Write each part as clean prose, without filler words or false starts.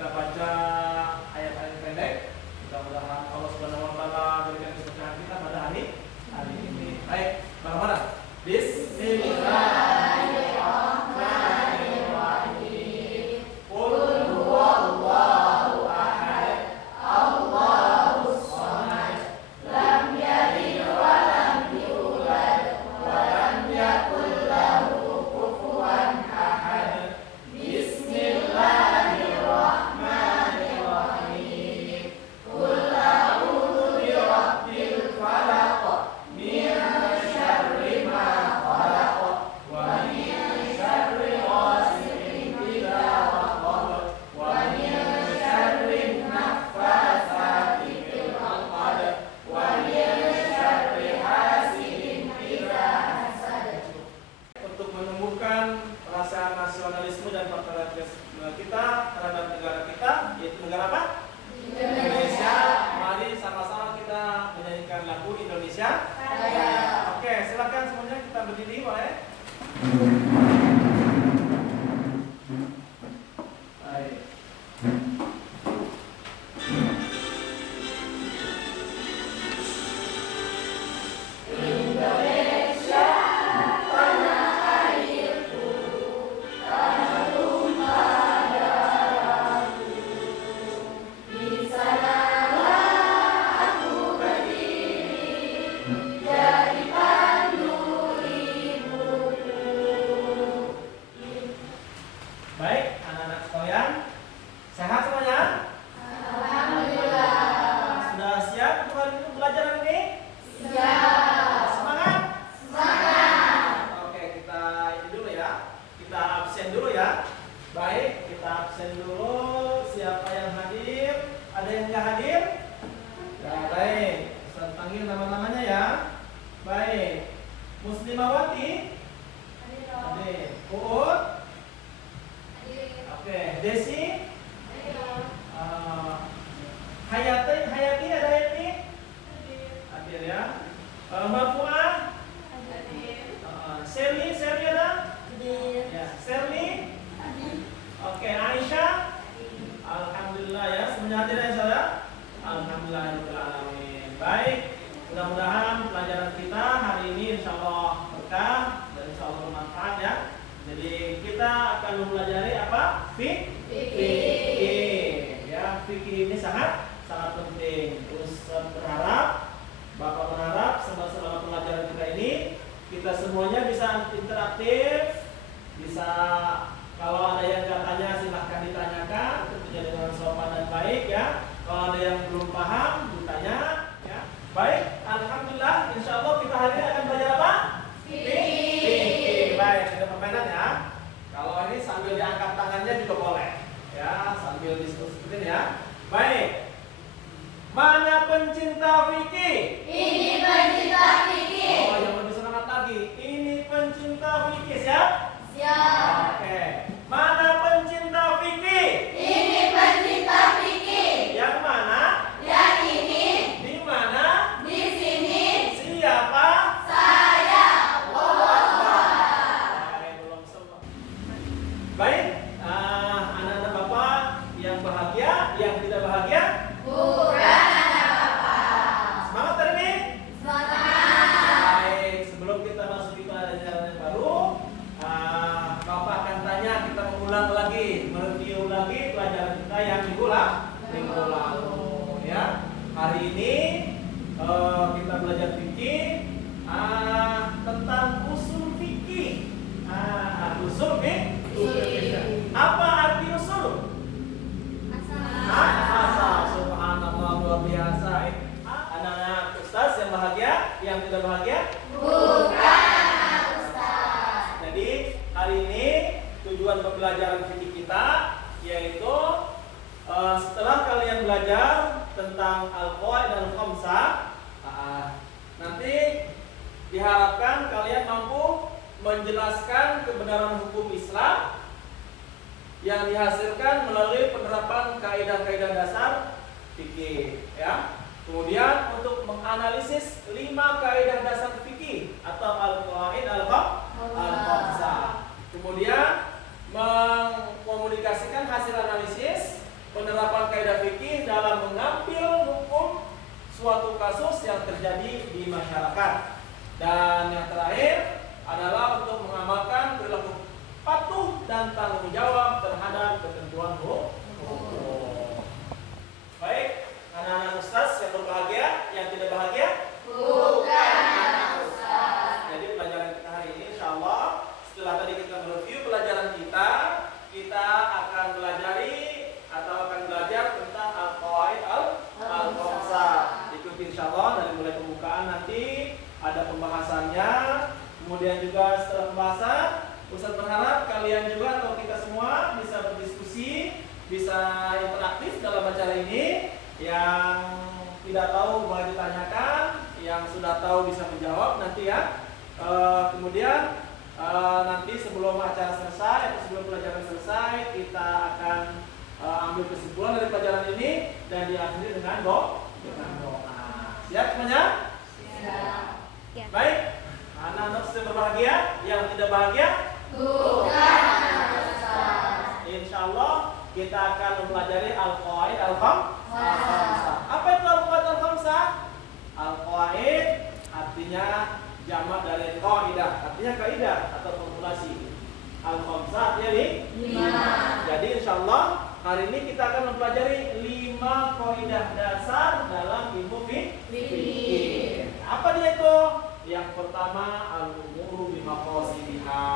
kita baca ayat-ayat pendek. Mudah-mudahan Allah Subhanahu wa taala berikan keberkahan kita pada hari ini. Baik, bagaimana? Bismillahirrahmanirrahim. Qul huwallahu ahad, Allahus samad, lam yalid wa lam yulad wa lam yakul lahu kufuwan ahad. Bismillahirrahmanirrahim. Qul a'udzu birabbil falaq, min syarri ma khalaq, wa min syarri ghasiqin idza waqab, wa min syarri naffasati fil 'uqad, wa min syarri hasidin idza hasad. Untuk menumbuhkan perasaan nasionalisme dan patriotisme kita terhadap negara kita, yaitu negara apa? Indonesia. Mari sama-sama kita menyanyikan lagu Indonesia Raya. Oke, silakan semuanya kita berdiri, boleh? Baik. Indonesia, tanah airku, tanah tumpah darahku. Di sanalah aku berdiri, jadi pandu ibuku. Baik, anak-anak sekalian, sehat semuanya? Alhamdulillah. Sudah siap untuk belajar ini? Siap. Semangat? Semangat. Oke, kita ini dulu ya. Kita absen dulu ya. Baik, kita absen dulu. Siapa yang hadir? Ada yang nggak hadir? Ya, baik. Ustaz panggil nama-namanya ya. Baik. Muslimawati? Hadir. Uut? Oke. Desi? Hayati ada Hayati? Hadir ya. Marfuah? Sherly ada? Ya, Sherly? Oke, Aisyah? Alhamdulillah ya, semuanya hadir ya saudara? Alhamdulillahirrahmanirrahim. Baik, mudah-mudahan pelajaran kita hari ini insya Allah berkah dan insya Allah bermanfaat ya. Jadi kita akan mempelajari apa? Fikih. Ya, fikih ini sangat penting. Ustaz berharap, Bapak berharap selama pelajaran kita ini kita semuanya bisa interaktif, bisa kalau ada yang nggak tanya silahkan ditanyakan, tentunya dengan sopan dan baik ya. Kalau ada yang belum paham ditanya ya. Baik, alhamdulillah, insya Allah kita hari ini akan belajar apa? Fikih. Baik, ada permainan ya. Kalau ini sambil diangkat tangannya juga boleh ya, sambil diskusiin ya. Baik. Mana pencinta fikih? Ini pencinta fikih. Oh, yang lebih semangat lagi. Ini pencinta fikih, siap? Siap. Oke. Mana pencinta fikih? Ini pencinta fikih. Yang mana? Yang ini. Di mana? Di sini. Siapa? Saya. Baik, belum semua. Baik, anak-anak Bapak yang bahagia, yang tidak bahagia? Bukan anak bapak. Semangat hari ini? Semangat. Baik, sebelum kita masuk ke pelajaran yang baru, Bapak akan tanya, kita mengulang lagi, mereview lagi pelajaran kita yang minggu lalu ya. Hari ini kita belajar fikih tentang usul fikih. Usul fikih. Apa arti usul? Asal. Subhanallah, luar biasa. Anak-anak Ustaz yang bahagia, yang tidak bahagia? Bukan anak ustaz. Jadi hari ini tujuan pembelajaran fikih kita yaitu setelah kalian belajar tentang al-qawaid al-khamsah, nanti diharapkan kalian mampu menjelaskan kebenaran hukum Islam yang dihasilkan melalui penerapan kaidah-kaidah dasar fikih ya. Kemudian untuk menganalisis 5 kaidah dasar fikih atau al-qawaid al-khamsah. Kemudian mengkomunikasikan hasil analisis penerapan kaidah fikih dalam mengambil hukum suatu kasus yang terjadi di masyarakat. Dan yang terakhir adalah untuk mengamalkan perilaku patuh dan tanggung jawab terhadap ketentuan hukum. Baik, anak-anak ustaz yang berbahagia, yang tidak bahagia? Bukan anak ustaz. Jadi pelajaran kita hari ini insyaallah setelah tadi kita mereview pelajaran kita akan belajari atau akan belajar tentang al-qawaid al-khamsah. Ikuti insyaallah dari mulai pembukaan nanti ada pembahasannya. Kemudian juga setelah pembahasan, Ustaz berharap kalian juga atau kita semua bisa berdiskusi, bisa interaktif dalam acara ini. Yang tidak tahu boleh ditanyakan, yang sudah tahu bisa menjawab nanti ya. Kemudian nanti sebelum acara selesai atau sebelum pelajaran selesai, kita akan ambil kesimpulan dari pelajaran ini dan diakhiri dengan doa. Siap semuanya? Siap. Baik, anak-anak yang berbahagia, yang tidak bahagia? Bukan anak ustaz. Insyaallah kita akan mempelajari al-qawaid al-khamsah. Apa itu al-qawaid al-khamsah? Al-qawaid artinya jamak dari qaidah, artinya kaidah atau formulasi. Al-khamsah artinya 5. Jadi insyaallah hari ini kita akan mempelajari 5 kaidah dasar dalam ilmu fikih. Apa dia itu? Yang pertama al-umuru bimaqasidiha.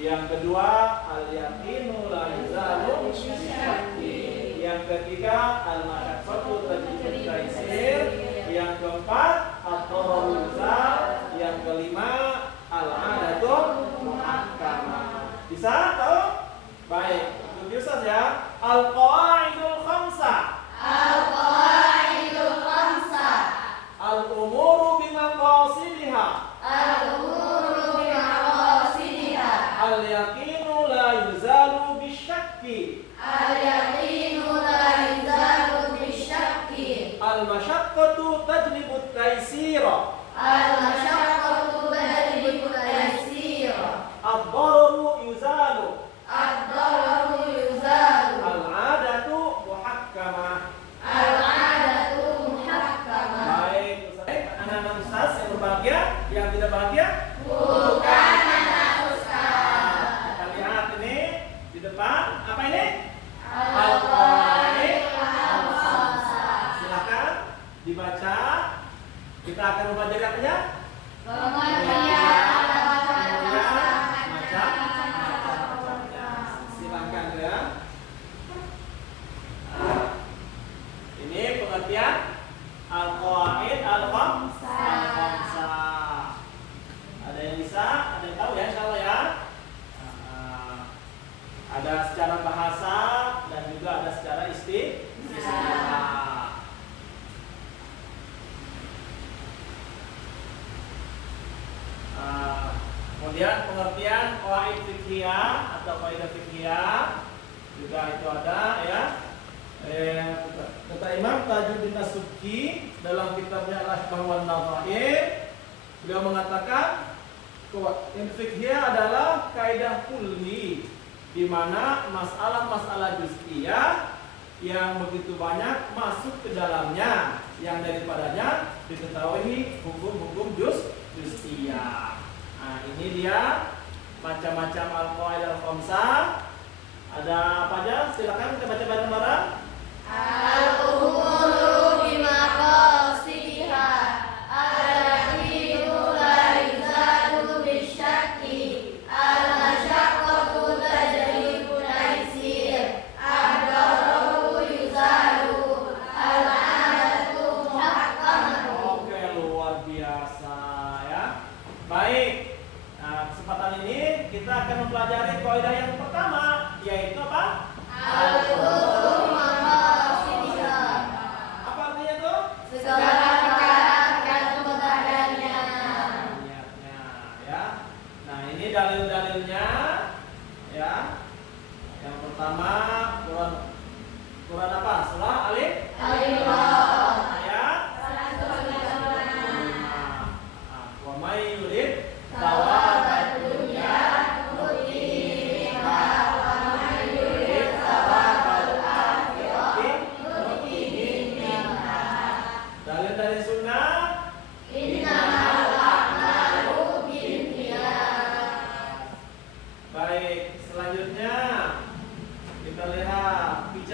Yang kedua al-yaqinu la yuzalu bisyakki. Yang ketiga al-masyaqqatu tajlibu taysir. Yang keempat at-tararu yuzal. Yang kelima al-'adatu muhakkamah. Bisa tahu? Baik, ikuti Ustaz ya. Al-qawaidul khamsah. Al-qawaidul khamsah. Al-umuru bimaqasidiha. Al-umuru bimaqasidiha. Al-yaqinu la yuzalu bisyakki. Al-yaqinu la yuzalu bisyakki. Al-masyaqqatu tajlibu taysira. Al-masyaqqatu tajlibu taysira. Ad-dararu yuzalu. Ad-dararu yuzalu. Al-'adatu muhakkamah. Al-'adatu muhakkamah. Baik, Ustaz. Anak-anak Ustaz yang berbahagia, yang tidak bahagia? Bukan anak ustaz. Kita lihat ini di depan. Apa ini? Al-qawaid al-khamsah. Silakan dibaca. Kita akan mempelajari apanya? Pengertian Silakan ya. Ini pengertian al-qawaid al-khamsah. Ada yang bisa? Ada yang tahu ya insyaallah ya? Ada secara bahasa dan juga ada secara istilah. Kemudian pengertian qawaid fiqhiyah atau kaidah fiqhiyah juga itu ada ya. Kata Imam Tajuddin As-Subki dalam kitabnya Al-Ashbah wan Nadhair, beliau mengatakan qawaid fiqhiyah adalah kaidah kulli di mana masalah-masalah juz'iyah yang begitu banyak masuk ke dalamnya, yang daripadanya diketahui hukum-hukum juz'iyah. Nah, ini dia macam-macam al-qawaid al-khamsah. Ada apa aja? Silakan kita baca bareng-bareng. Al-umuru bimaqasidiha. Al-yaqinu la yuzalu bisyakki. Al-masyaqqatu tajlibu taysir. Ad-dararu yuzalu. Al-'adatu muhakkamah. Oke, luar biasa ya. Baik. Nah, kesempatan ini kita akan mempelajari kaidah yang pertama, yaitu apa? Al-umuru bimaqasidiha. Apa artinya tuh? Segala perkara tergantung keadaannya. Niatnya ya. Nah, ini dalil-dalilnya ya. Yang pertama Quran apa? Surah Al-Imran. ayat 5. Wa may yurid thawabad dunya nu'tihi minha wa may yurid thawabal akhirati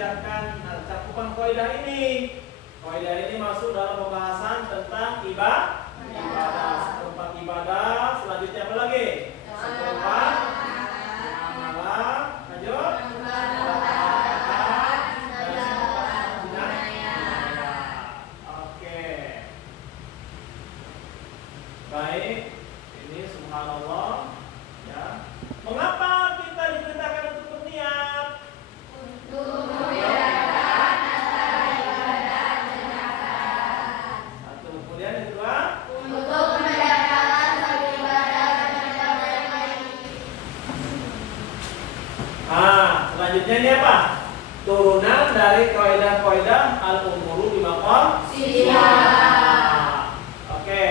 membacakan cakupan kaidah ini. Kaidah ini masuk dalam pembahasan tentang ibadah. Seperempat ibadah. Selanjutnya apa lagi? Seperempat amalan. Lanjut. Oke. Baik. Ini subhanallah. Ya. Mengapa kita diperintahkan untuk berniat? Satu. Kemudian yang kedua. Selanjutnya ini apa? Turunan dari kaidah-kaidah al-umuru bi maqam siyah. Oke.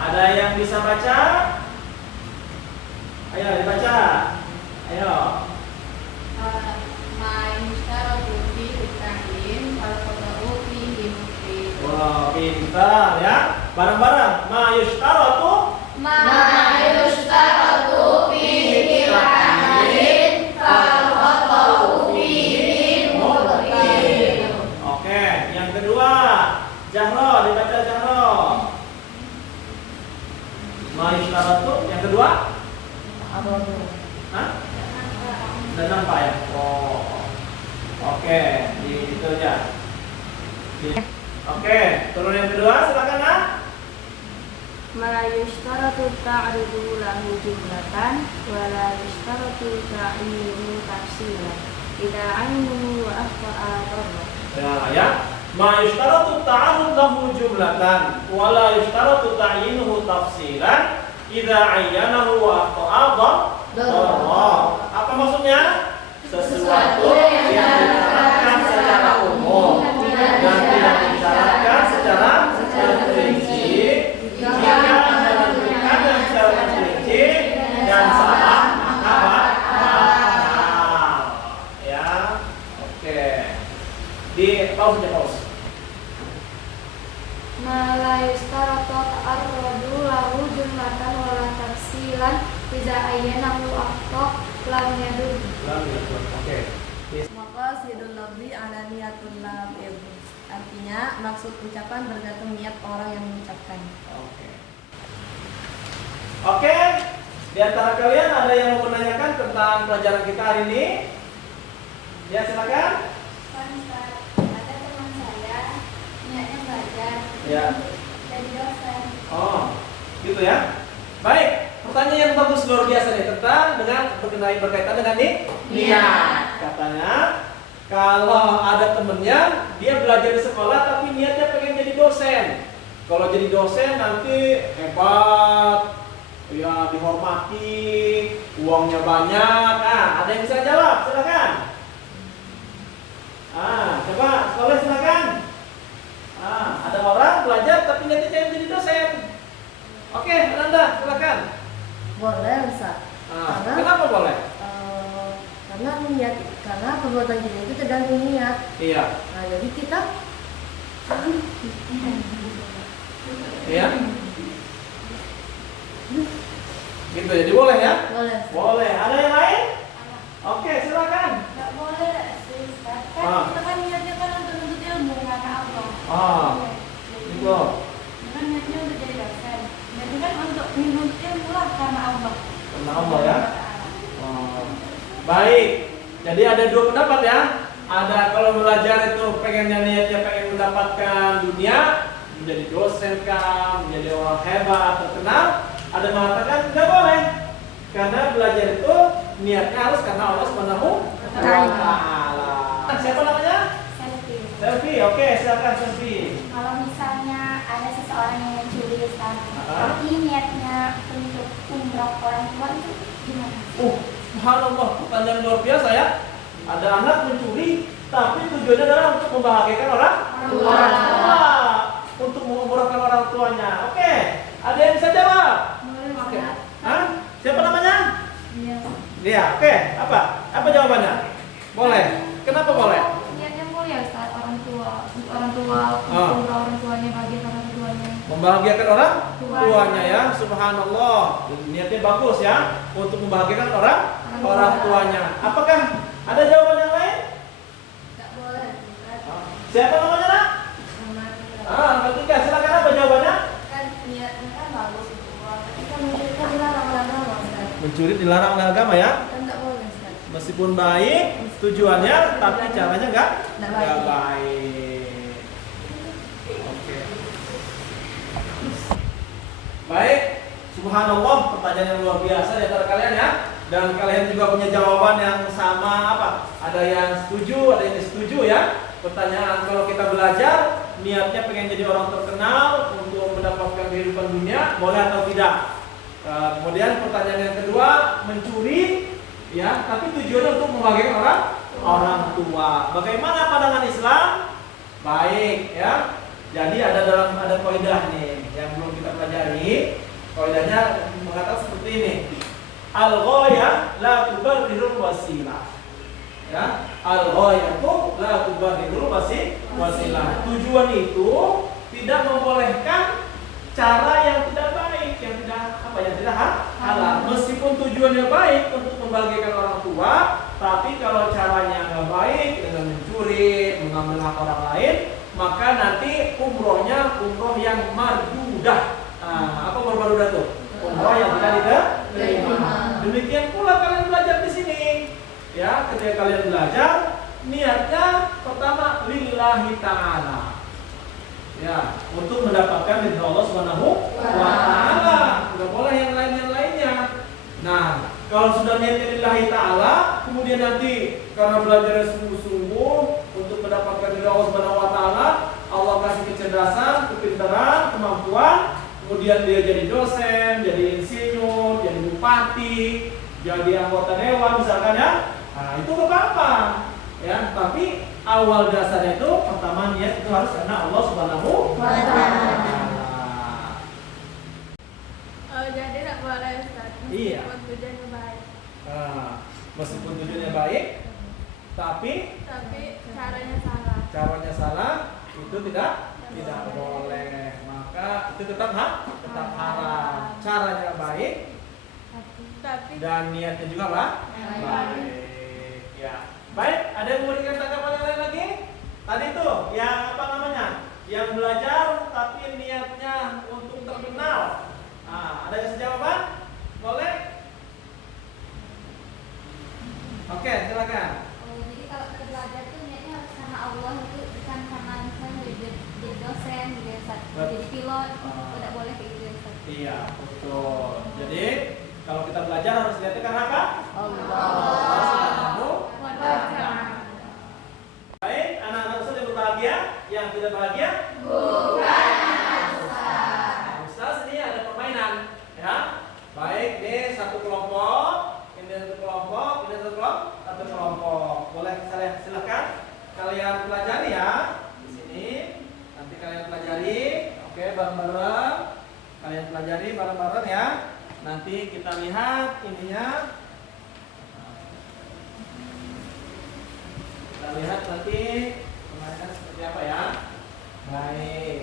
Ada yang bisa baca? Ayo dibaca. Ayo. Wah, pintar ya. Bareng-barang. Ma yushtaratu fihi ta'yin fal khata'u fihi mubtin. Oke, yang kedua. Jahro, dibaca Jahro. Ma yushtaratu yang kedua? Hah? Dan nampak ya? Oh. Oke, itu aja. Oke, turun yang kedua, silakan ah. Ma yushtaratu ta'ridu lahu jumlatan wa la yushtaratu ta'yinuhu tafsilan idza 'aynuhu wa akhta'a darra. Ya. Ma yushtaratu ta'arud lahu jumlatan wa la yushtaratu ta'yinuhu tafsilan idza 'ayyanahu wa akhta'a darra. Apa maksudnya? Sesuatu yang disyaratkan secara umum dan tidak disyaratkan secara terperinci. Jika menentukan dan secara terperinci dan salah maka batal. Ya, oke. Di pause aja pause. Ma la yushtaratu ta'arrudu lahu jumlatan wa la tafsilan idza ayyanahu akhta'a lam yadur. Oke. Maka sidul lafzi ala niyatul labib. Artinya maksud ucapan bergantung niat orang yang mengucapkan. Oke. Di antara kalian ada yang mau menanyakan tentang pelajaran kita hari ini? Ya, silakan. Ada teman saya niatnya belajar Ya. jadi dosen. Oh, gitu ya. Baik. Pertanyaan yang bagus luar biasa nih tentang berkaitan dengan niat. Katanya kalau ada temennya dia belajar di sekolah tapi niatnya pengen jadi dosen. Kalau jadi dosen nanti hebat, ya dihormati, uangnya banyak. Ada yang bisa jawab? Silakan. Coba sekolah silakan. Ada orang belajar tapi niatnya pengen jadi dosen. Oke, Anda silakan. Boleh, Ustaz. Kenapa boleh? Karena perbuatan kita itu tergantung niat. Iya. Nah, jadi kita Iya. Gitu jadi boleh ya? boleh. Boleh. Ada yang lain? Oke, silakan. Enggak boleh sih, Ustaz. Kan kita kan niatnya kan untuk menuntut ilmu karena Allah. Gitu. Bukan niatnya untuk jadi dosen. Niatnya kan untuk menuntut ilmu lah karena Allah. Karena Allah ya. Baik. Jadi ada dua pendapat ya. Ada kalau belajar itu pengennya niatnya pengen mendapatkan dunia, menjadi dosen kah, menjadi orang hebat, terkenal. Ada yang mengatakan tidak boleh. Karena belajar itu niatnya harus karena Allah Subhanahu wa taala. Siapa namanya? Selfie. Oke, silakan Selfie. Kalau misalnya ada seseorang yang mencuri Ustaz, tapi niatnya untuk umroh orang tua itu gimana? Subhanallah, pertanyaan luar biasa ya. Ada anak mencuri, tapi tujuannya adalah untuk membahagiakan orang tua, untuk mengumrohkan orang tuanya. Oke, ada yang bisa jawab? Oke. Siapa namanya? Dia. Oke, apa jawabannya? Boleh. Kenapa boleh? Niatnya mulia Ustaz, orang tua umroh orang tuanya, bahagiakan orang tuanya. Membahagiakan orang tuanya ya, subhanallah. Niatnya bagus ya, untuk membahagiakan orang tuanya. Apakah ada jawaban yang lain? Siapa namanya, Nak? Nomor 3. Silakan apa jawabannya? Kan niatnya kan bagus itu, tapi kan mencuri kan dilarang oleh agama, Ustaz. Mencuri dilarang oleh agama ya. Kan nggak boleh, Ustaz. Meskipun baik tujuannya, tapi caranya nggak Nggak baik. Oke. Baik. Subhanallah, pertanyaan yang luar biasa di antara kalian ya. Dan kalian juga punya jawaban yang sama apa? Ada yang setuju, ada yang setuju ya. Pertanyaan, kalau kita belajar niatnya pengen jadi orang terkenal untuk mendapatkan kehidupan dunia, boleh atau tidak? Kemudian pertanyaan yang kedua, mencuri ya, tapi tujuannya untuk membahagiakan orang tua. Bagaimana pandangan Islam? Baik ya. Jadi ada kaidah nih yang belum kita pelajari. Kaidahnya mengatakan seperti ini. Al-ghayah la tubarrirul wasilah. Ya, al-ghayatu la tubarrirul wasilah. Tujuan itu tidak membolehkan cara yang tidak baik, yang tidak halal. Meskipun tujuannya baik untuk membahagiakan orang tua, tapi kalau caranya nggak baik dengan mencuri, mengambil hak orang lain, maka nanti umrohnya umroh yang mardudah. Apa mardudah tuh? Umroh yang tidak diterima. Demikian pula kalian belajar di sini. Ya, ketika kalian belajar, niatnya pertama lillahi ta'ala. Ya, untuk mendapatkan ridha Allah Subhanahu wa taala. Enggak boleh yang lainnya. Nah, kalau sudah niatnya lillahi ta'ala, kemudian nanti karena belajarnya sungguh-sungguh untuk mendapatkan ridha Allah Subhanahu wa taala, Allah kasih kecerdasan, kepintaran, kemampuan, kemudian dia jadi dosen, jadi insinyur, jadi bupati, jadi anggota dewan misalkan ya. Nah, itu gak apa-apa. Ya, tapi awal dasarnya itu pertama niat itu harus karena Allah Subhanahu wa taala. Jadi tidak boleh, Ustaz. Iya. Meskipun tujuannya baik. Meskipun tujuannya baik, tapi Caranya salah. caranya salah, itu tidak boleh. Maka itu tetap haram. Caranya baik Tapi dan niatnya juga baik. Ya. Baik, ada yang mau dikatakan tanggapan yang lain lagi? Tadi tuh yang apa namanya? Yang belajar tapi niatnya untuk terkenal. Ada yang sejawaban? Boleh? Oke, silakan. jadi kalau kita belajar tuh niatnya harus karena Allah, itu bukan karena misalnya jadi dosen gitu ya, Ustaz. Jadi pilot, tidak boleh kayak gitu ya, Ustaz. Iya, betul. Jadi kalau kita belajar harus niatnya karena apa? Allah. Baik, anak-anak Ustaz yang berbahagia, yang tidak bahagia? Bukan. Ustaz, ini ada permainan, ya. Baik, ini satu kelompok, ini satu kelompok, ini satu kelompok. Boleh saya silakan kalian pelajari ya di sini. Nanti kalian pelajari, oke, bareng-bareng. Kalian pelajari bareng-bareng ya. Nanti kita lihat ininya. Kita lihat nanti permainan seperti apa ya. Baik.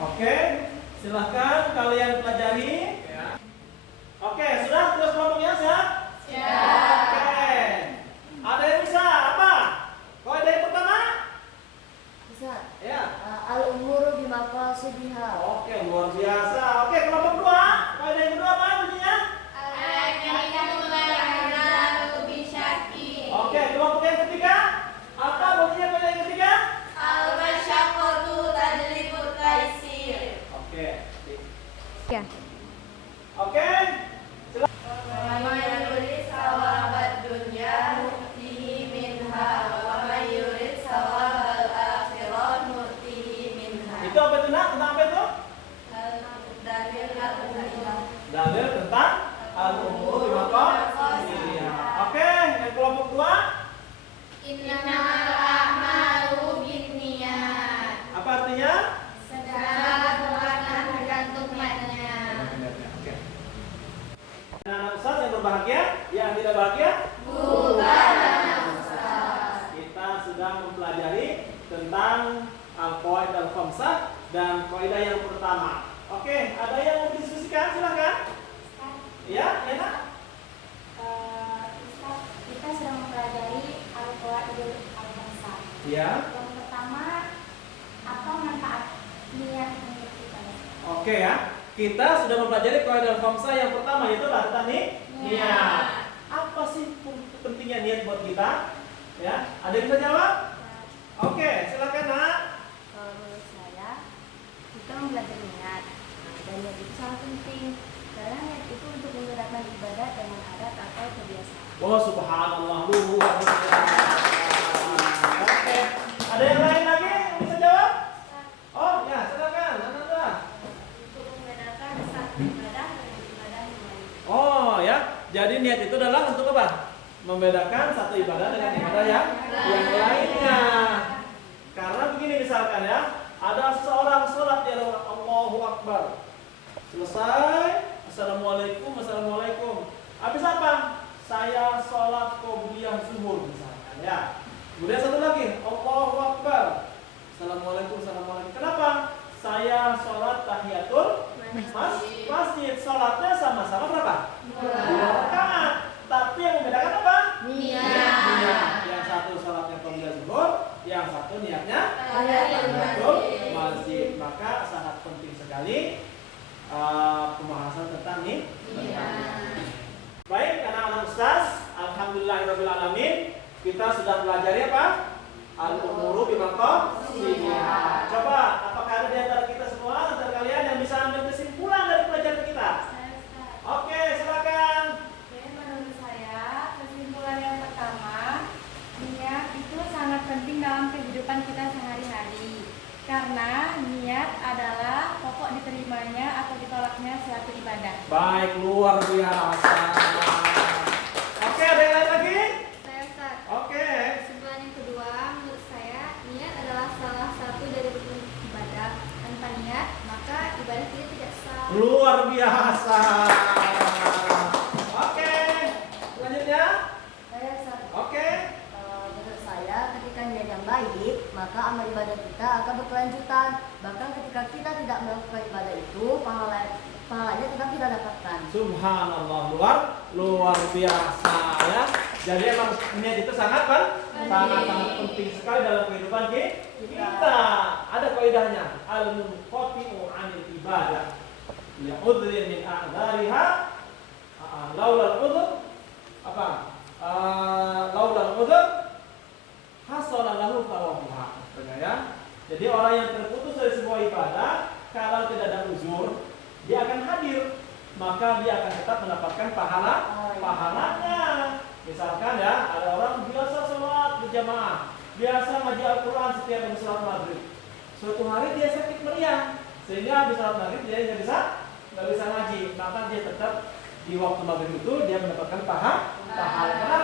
Oke, silahkan kalian pelajari. Ya. Oke, sudah tugas kelompoknya siap? Siap. Oke. Ada yang bisa apa? Kau ada yang pertama? Bisa. Ya. Al-umuru bimaqasidiha. Oke, luar biasa. Oke, kelompok kedua. Kau ada yang kedua apa bunyinya? Oke, kelompok yang ketiga. Apa bunyinya pada yang ketiga? Oke. Ya. Oke. Itu apa itu nak? Tentang apa itu? Dalil tentang al-umur bimaqasidiha. Oke, yang kelompok dua. Innamal a'malu binniyat. Apa artinya? Segala perbuatan tergantung niatnya. Oke. Anak Ustaz yang berbahagia, yang tidak bahagia? Bukan anak Ustaz. Kita sudah mempelajari tentang al-qawaid al-khamsah dan kaidah yang pertama. Oke, ada yang mau didiskusikan? Silakan. Ya, enak. Ustaz, kita sedang mempelajari Al-Qawaidul Arba'ah. Ya. Yang pertama, apa manfaat niat untuk kita? Oke ya. Kita sudah mempelajari kaidah khamsah yang pertama, yaitu tentang niat. Apa sih pentingnya niat buat kita? Ya, ada yang bisa jawab? Oke, silakan Nak. Kalau menurut saya, kita belajar niat. Nah, dan niat itu sangat penting. Karena niat itu untuk menggerakkan ibadah dengan adat atau kebiasaan. Oh, subhanallah, luar biasa. Oke, ada yang lain lagi yang bisa jawab? Oh, ya, silakan. Ananda. Untuk membedakan satu ibadah dengan ibadah yang lain. Oh, ya. Jadi niat itu adalah untuk apa? Membedakan satu ibadah dengan ibadah yang lainnya. Karena begini misalkan ya, ada seorang sholat di luar Allahu Akbar. Selesai, assalamualaikum. Habis apa? Saya sholat qobliyah zuhur misalkan ya. Kemudian satu lagi, Allahu Akbar. Assalamualaikum. Kenapa? Saya sholat tahiyatul masjid. Sholatnya sama-sama berapa? 2 rakaat. Tapi yang membedakan apa? Niat. Yang satu sholatnya qobliyah zuhur, yang satu niatnya tahiyatul masjid. Maka sangat penting sekali pembahasan tentang ini. Baik, anak-anak Ustaz, alhamdulillahirabbil alamin, kita sudah pelajari apa? Al-umuru bimaqasidiha. Coba, apakah ada di antara kita semua, antara kalian yang bisa ambil kesimpulan dari pelajaran kita? Oke, silakan. Jadi menurut saya, kesimpulan yang pertama, niat itu sangat penting dalam kehidupan kita sehari-hari. Karena niat adalah pokok diterimanya atau ditolaknya suatu ibadah. Baik, luar biasa. Oke, ada yang lain lagi? Saya Ustaz. Oke. Kesimpulan yang kedua, menurut saya niat adalah salah satu dari rukun ibadah. Tanpa niat, maka ibadah kita tidak sah. Luar biasa. Oke, selanjutnya. Saya Ustaz, Oke. menurut saya ketika niat yang baik, maka amal ibadah kita akan berkelanjutan. Bahkan ketika kita tidak melakukan ibadah itu, pahalanya tetap kita dapatkan. Subhanallah, luar biasa ya. Jadi emang niat itu sangat penting sekali dalam kehidupan kita. Ada kaidahnya, al-munqati'u 'anil ibadah. Ya udhrin min a'dzariha. Laulal udhr apa? Laulal udhr hasala lahu thawabuha. Ya. Jadi orang yang terputus dari sebuah ibadah, kalau tidak ada uzur, dia akan hadir, maka dia akan tetap mendapatkan pahalanya. Misalkan ya, ada orang biasa sholat berjamaah, biasa ngaji Al-Quran setiap habis sholat maghrib. Suatu hari dia sakit meriang, sehingga habis sholat maghrib dia nggak bisa ngaji, maka dia tetap di waktu maghrib itu dia mendapatkan pahala. Kenapa?